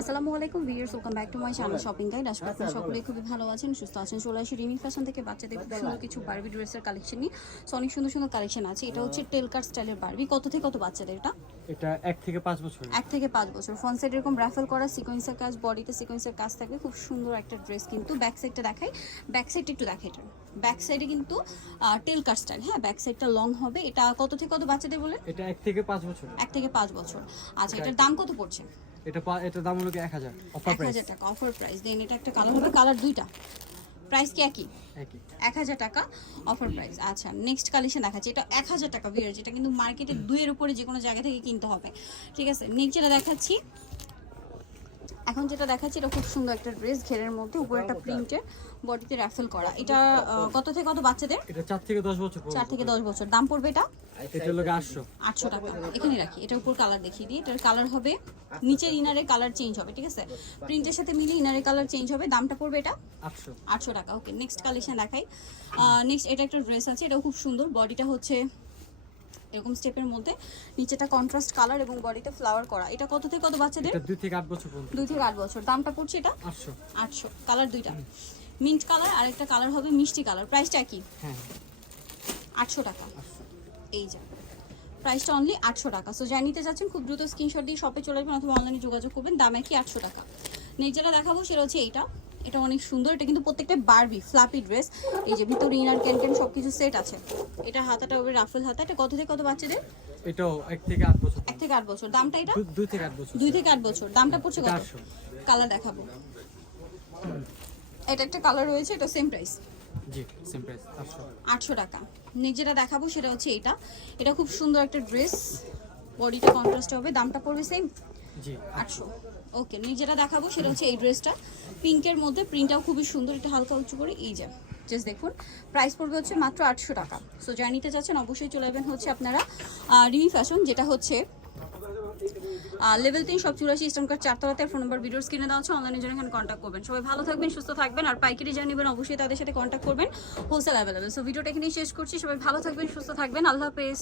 আসসালামু আলাইকুম viewers welcome back to my channel shopping guide আশা করি সকলেই খুবই ভালো আছেন সুস্থ আছেন। চলে আসি রিমি ফ্যাশন থেকে বাচ্চাদের খুব সুন্দর কিছু বারবি ড্রেসের কালেকশন নিয়ে। So, অনেক সুন্দর সুন্দর কালেকশন আছে। এটা হচ্ছে টেল কাট স্টাইলের বারবি কত থেকে কত বাচ্চাদের এটা? এটা এক থেকে পাঁচ বছর এক থেকে পাঁচ বছর। ফ্রন্ট সাইড এরকম রাফেল করা সিকোয়েন্সের কাজ বডিতে সিকোয়েন্সের কাজ থাকবে। খুব সুন্দর একটা ড্রেস কিন্তু ব্যাক সাইডটা দেখাই। ব্যাক সাইডটা একটু দেখাই এটা। ব্যাক সাইডে কিন্তু টেল কাট স্টাইল হ্যাঁ ব্যাক সাইডটা লং হবে। এটা কত থেকে কত বাচ্চাদের বলেন? এটা এক থেকে পাঁচ বছর এক থেকে পাঁচ বছর। আচ্ছা এটার দাম কত পড়ছে? এটা এটার দাম হলো কি এক হাজার? অফার প্রাইস 1000 টাকা অফার প্রাইস দেন এটা একটা কালার হবে কালার দুইটা। প্রাইস কি একই? একই। এক হাজার টাকা অফার প্রাইস আচ্ছা নেক্সট কালেকশন দেখাচ্ছি। এটা এক হাজার টাকা ভিউয়ার্স এটা কিন্তু মার্কেটে দুইয়ের উপরে যে কোনো জায়গা থেকে কিনতে হবে। ঠিক আছে নেক্সট যেটা দেখাচ্ছি এখন যেটা দেখাচ্ছি এটা খুব সুন্দর একটা ড্রেস ঘেরের মধ্যে উপরে একটা প্রিন্টের বডিতে র্যাফেল করা। এটা কত থেকে কত বাচ্চাদের? এটা চার থেকে দশ বছর পর্যন্ত। চার থেকে দশ বছর। দাম পড়বে এটা? এটা হলো কি আটশো। আটশো টাকা। এখানে রাখি। এটার উপর কালার দেখিয়ে দিই। এটার কালার হবে নিচের ইনারের কালার চেঞ্জ হবে ঠিক আছে? প্রিন্টের সাথে মিলে ইনারের কালার চেঞ্জ হবে। দামটা পড়বে এটা? আটশো। আটশো টাকা। ওকে নেক্সট কালেকশন দেখাই। নেক্সট এটা একটা ড্রেস আছে। এটাও খুব সুন্দর। বডিটা হচ্ছে এরকম স্টেপের মধ্যে নিচেটা কন্ট্রাস্ট কালার এবং বডিতে ফ্লাওয়ার করা। এটা কত থেকে কত বাচ্চাদের? এটা দুই থেকে আট বছর পর্যন্ত। দুই থেকে আট বছর। দামটা পড়ছে এটা? আটশো। আটশো। কালার দুইটা। মিন্ট কালার আর একটা কালার হবে মিষ্টি কালার প্রাইসটা কি? হ্যাঁ। আটশো টাকা। এই যা। প্রাইসটা অনলি আটশো টাকা। সো যাই নিতে চাচ্ছেন খুব দ্রুত স্ক্রিনশট দিয়ে শপে চলে আসবেন অথবা অনলাইনে যোগাযোগ করবেন। দামে কি আটশো টাকা। নেক্সট যেটা দেখাবো সেটা হচ্ছে এইটা। এটা অনেক সুন্দর। এটা কিন্তু প্রত্যেকটা বারবি ফ্লাপি ড্রেস এই যে ভিতরে ইনার ক্যান ক্যান সব কিছু সেট আছে। এটা হাতাটা হবে রাফেল হাতা। এটা কত থেকে কত বাচ্চাদের? এটাও এক থেকে আট বছর। এক থেকে আট বছর। দামটা এটা? দু- দুই থেকে আট বছর। দুই থেকে আট বছর। দামটা পড়ছে কত। কালার দেখাবো। এটা একটা কালার রয়েছে এটা সেম প্রাইস জি সেম প্রাইস আটশো। আটশো টাকা। নেক্সট যেটা দেখাবো সেটা হচ্ছে এটা। এটা খুব সুন্দর একটা ড্রেস বডিটা কন্ট্রাস্ট হবে। দামটা পড়বে সেম জি আটশো। ওকে নেক্সট যেটা দেখাবো সেটা হচ্ছে এই ড্রেসটা পিঙ্কের মধ্যে প্রিন্টটাও খুবই সুন্দর এটা হালকা উঁচু করে, এই যে জাস্ট দেখুন প্রাইস পড়বে হচ্ছে মাত্র আটশো টাকা। সো যা নিতে চাচ্ছেন অবশ্যই চলে যাবেন হচ্ছে আপনারা রিমি ফ্যাশন যেটা হচ্ছে লেভেল তিন, সব চুরাশি কার্ড চারতলাতে ফোন নম্বর ভিডিওস কিনে দেওয়া হচ্ছে অনলাইনের জন্য এখানে কন্ট্যাক্ট করবেন। সবাই ভালো থাকবেন, সুস্থ থাকবেন, আর পাইকারি যা নেবেন, অবশ্যই তাদের সাথে কন্ট্যাক্ট করবেন হোলসেল অ্যাভেলেবেল সো ভিডিওটা এখানেই শেষ করছি, সবাই ভালো থাকবেন, সুস্থ থাকবেন, আল্লাহ হাফেজ।